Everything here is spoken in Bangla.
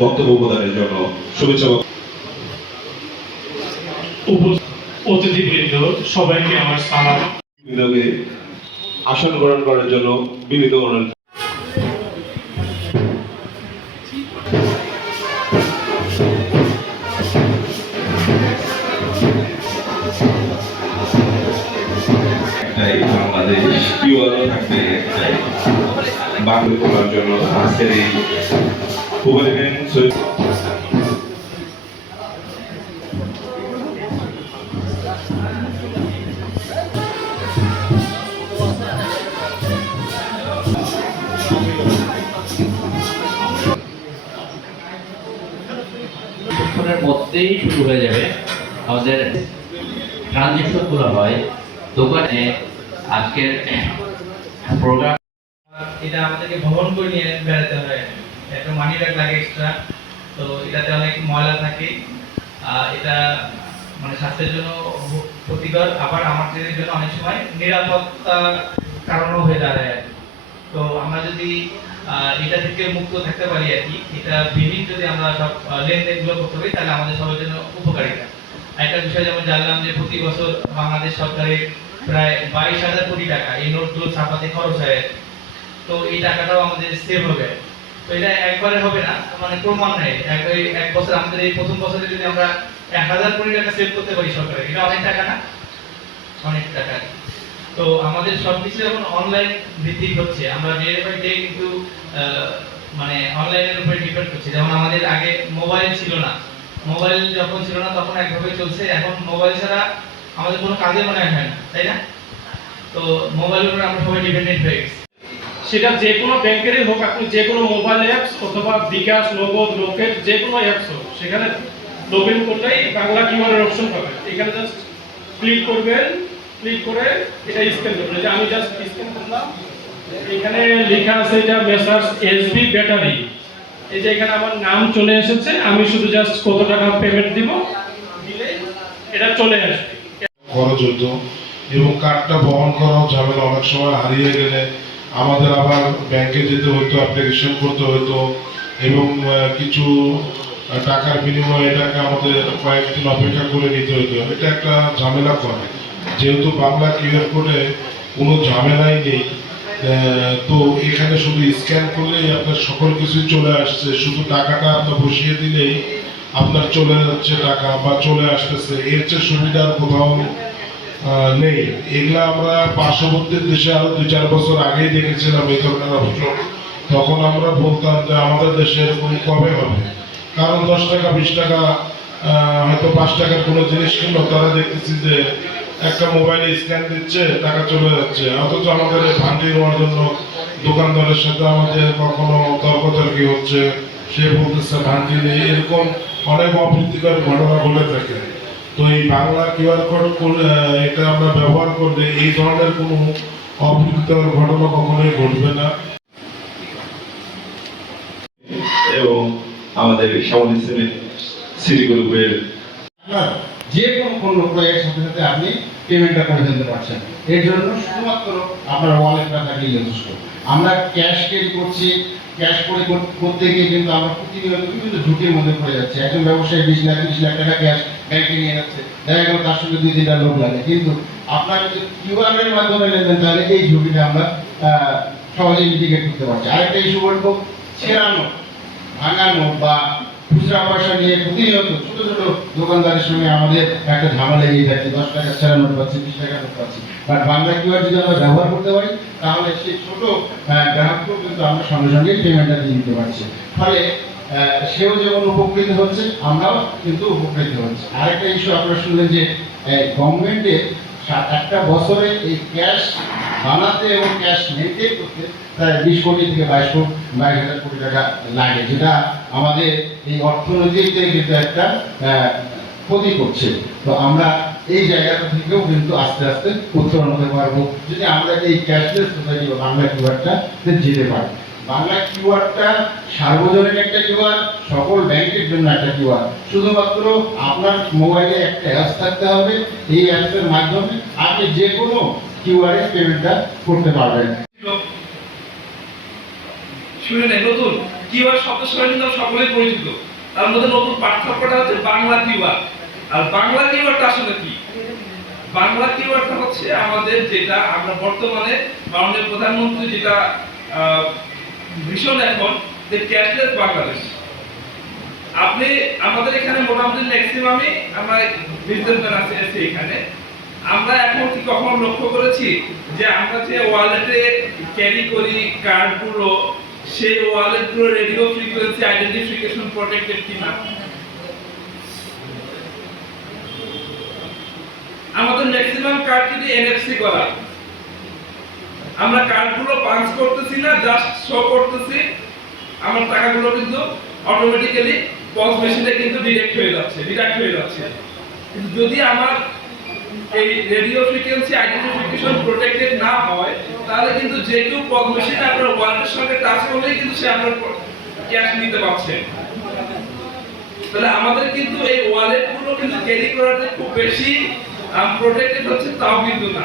বক্তব্য প্রদানের জন্য শুভেচ্ছা অতিথিবৃন্দ সবাইকে আমার সালাম। বিভাগে আসন গ্রহণ করার জন্য বিনীত অনুরোধ। একটাই বাংলাদেশ কিউআর থাকবে একটাই বাংলা করার জন্য আজকের এই মধ্যেই শুরু হয়ে যাবে আমাদের ট্রানজিশন গুলো হয় দোকানে। আজকের প্রোগ্রাম এটা আমাদেরকে ভ্রমণ করে নিয়ে বেড়াতে হয়, একটা মানি ব্যাগ লাগে এক্সট্রা, তো এটাতে অনেক ময়লা থাকে, এটা মানে স্বাস্থ্যের জন্য ক্ষতিকর, আবার আমাদের জন্য অনেক সময় নিরাপত্তা কারণও হয়ে দাঁড়ায়। তো আমরা যদি এটা থেকে মুক্ত থাকতে পারি আর কি, এটা বিহীন যদি আমরা সব লেনদেনগুলো করতে পারি তাহলে আমাদের সবার জন্য উপকারিতা। একটা বিষয় যেমন জানলাম যে প্রতি বছর বাংলাদেশ সরকারের প্রায় 22,000 কোটি টাকা এই নোটগুলো ছাপাতে খরচ হয়, তো এই টাকাটাও আমাদের সেভ হবে। তো এটা একবারে হবে না, মানে ক্রমান্বয়ে এক বছর আমাদের এই প্রথম বছরে যদি আমরা 1,000 কোটি টাকা সেভ করতে পারি সরকারের, এটা অনেক টাকা না? অনেক টাকা। তো আমাদের সবকিছু এখন অনলাইন ভিত্তিক হচ্ছে, আমরা ডে বাই ডে কিন্তু মানে অনলাইনের উপরে ডিপেন্ড করছি। যেমন আমাদের আগে মোবাইল ছিল না, মোবাইল যখন ছিল না তখন একভাবে চলছে, এখন মোবাইল ছাড়া আমাদের কোনো কাজে মনে হয় না, তাই না? তো মোবাইলের উপরে আমরা সবাই ডিপেন্ডেন্ট হয়ে গেছি। সেটা যে কোনো ব্যাংকেরই হোক, আপনি যে কোনো মোবাইল অ্যাপস অথবা বিকাশ, নগদ, রকেট যে কোনো অ্যাপস হোক, সেখানে লগ ইন করলেই বাংলা কিউআর অপশন পাবেন। এখানে জাস্ট ক্লিক করবেন, ক্লিক করে এটা স্ক্যান করবেন। যে আমি জাস্ট স্ক্যান করলাম, এখানে লেখা আছে এটা মেসার্স এসবি ব্যাটারি। এই যে এখানে আমার নাম চলে এসেছে, আমি শুধু জাস্ট কত টাকা পেমেন্ট দিব, দিলে এটা চলে আসবে। খরচ হতো এবং কার্ডটা বহন করাও ঝামেলা, অনেক সময় হারিয়ে গেলে আমাদের আবার ব্যাংকে যেতে হতো, অ্যাপ্লিকেশন করতে হতো এবং কিছু টাকার বিনিময়ে এটাকে আমাদের কয়েকদিন অপেক্ষা করে নিতে হতো। এটা একটা ঝামেলা করে, যেহেতু বাংলা কিউআর কোডে কোনো ঝামেলাই নেই, তো এখানে শুধু স্ক্যান করলেই আপনার সকল কিছুই চলে আসছে, শুধু টাকাটা আপনার বসিয়ে দিলেই আপনার চলে যাচ্ছে টাকা বা চলে আসতেছে। এর চেয়ে সুবিধার কোথাও নেই। এগুলা আমরা পার্শ্ববর্তী দেশে আরো 2-4 বছর আগেই দেখেছিলাম এই ধরনের অপশন। তখন আমরা বলতাম যে আমাদের দেশে এরকম কবে হবে, কারণ 10 টাকা 20 টাকা হয়তো 5 টাকার কোনো জিনিস কিনলো, তারা দেখতেছি যে একটা মোবাইলে স্ক্যান দিচ্ছে, টাকা চলে যাচ্ছে। অথচ আমাদের ভান্ডি নেওয়ার জন্য দোকানদারের সাথে আমাদের কখনো তর্কতর্কি হচ্ছে, সে বলতেছে ভান্ডি নেই, এরকম অনেক অপ্রীতিকর ঘটনা ঘটে থাকে। তো এই বাংলা কিউআর কোড এটা আমরা ব্যবহার করলে এই ধরনের কোনো অপ্রীতিকর ঘটনা কখনোই ঘটবে না। এবং আমাদের সামনে সিটি গ্রুপের যে কোনো পণ্য ক্রয়ের সাথে সাথে আপনি পেমেন্টটা করে ফেলতে পারছেন। এর জন্য শুধুমাত্র আপনার ওয়ালেটটা থাকলেই যথেষ্ট। আমরা ক্যাশ ক্যারি করছি, ক্যাশ করে করতে গিয়ে কিন্তু আমরা প্রতিনিয়ত বিভিন্ন ঝুঁকির মধ্যে পড়ে যাচ্ছি। একজন ব্যবসায়ী 20 লাখ 30 লাখ টাকা ক্যাশ ব্যাংকে নিয়ে যাচ্ছে, দেখা গেল তার সঙ্গে 2-3টা লোক লাগে, কিন্তু আপনার যদি কিউআর এর মাধ্যমে লেনদেন, তাহলে এই ঝুঁকিটা আমরা সহজেই মিটিগেট করতে পারছি। আরেকটা ইস্যু বলবো, ছেঁড়ানো, ভাঙানো বা খুচরা পয়সা নিয়ে প্রতিনিয়ত ছোট ছোট দোকানদারের সঙ্গে আমাদের একটা ঝামেলা লেগেই থাকে। 10 টাকা ছেঁড়া নোট পাচ্ছি, 20 টাকা নোট পাচ্ছি। বাট বাংলা কিউআর যদি আমরা ব্যবহার করতে পারি, তাহলে সেই ছোট গ্রাহককেও কিন্তু আমরা সঙ্গে সঙ্গে পেমেন্টটা দিয়ে দিতে পারছি। ফলে সেও যেমন উপকৃত হচ্ছে, আমরাও কিন্তু উপকৃত হচ্ছি। আরেকটা ইস্যু আপনারা শুনলেন যে গভর্নমেন্টের একটা বছরে এই ক্যাশ বানাতে এবং ক্যাশ মেনটেন করতে প্রায় 20 কোটি থেকে 22 কোটি টাকা লাগে, যেটা আমাদের এই অর্থনীতিতে কিন্তু একটা ক্ষতি করছে। তো আমরা এই জায়গাটা থেকেও কিন্তু আস্তে আস্তে উত্তরণ হতে পারবো যদি আমরা এই ক্যাশলেস সোসাইটি বা বাংলা কিউআরটা যেতে পারি। বাংলা কিউআরটা সার্বজনীন একটা কিউআর, সকল ব্যাংকের জন্য একটা কিউআর। শুধুমাত্র আপনার মোবাইলে একটা অ্যাপস থাকতে হবে, এই অ্যাপসের মাধ্যমে আপনি যে কোনো কিউআর এর পেমেন্টটা করতে পারবেন। শুনে নেই, নতুন কিউআর শব্দের সঙ্গে কিন্তু সকলেই পরিচিত। তার মধ্যে নতুন পার্থক্যটা হচ্ছে বাংলা কিউআর। আর বাংলা কিউআরটা আসলে কি? বাংলা কিউআরটা হচ্ছে আমাদের যেটা আমরা বর্তমানে মাননীয় প্রধানমন্ত্রী যেটা ভীষণ এখন যে ক্যাশলেস বাংলাদেশ। আপনি আমাদের এখানে মোটামুটি ম্যাক্সিমামই আমরা বিজনেসম্যান আছে এখানে। আমরা এখন কি কখনো লক্ষ্য করেছি যে আমরা যে ওয়ালেটে ক্যারি করি কার্ডগুলো, সেই ওয়ালেটগুলো রেডিও ফ্রিকোয়েন্সি আইডেন্টিফিকেশন প্রটেক্টেড কিনা? আমাদের ম্যাক্সিমাম কার্ড যদি এনএফসি করা, আমরা কার্ডগুলো পাঞ্চ করতেছি না, জাস্ট শো করতেছি, আমার টাকাগুলো কিন্তু অটোমেটিক্যালি পজ মেশিনে কিন্তু ডিডাক্ট হয়ে যাচ্ছে। কিন্তু যদি আমার এই রেডিও ফ্রিকোয়েন্সি আইডেন্টিফিকেশন প্রটেক্টেড না হয়, তাহলে কিন্তু যে কেউ পজ মেশিনে আপনার ওয়ালেটের সঙ্গে টাচ করলেই কিন্তু সে আপনার ক্যাশ নিতে পারছে। তাহলে আমাদের কিন্তু এই ওয়ালেটগুলো কিন্তু ক্যারি করাতে খুব বেশি প্রটেক্টেড হচ্ছে তাও কিন্তু না।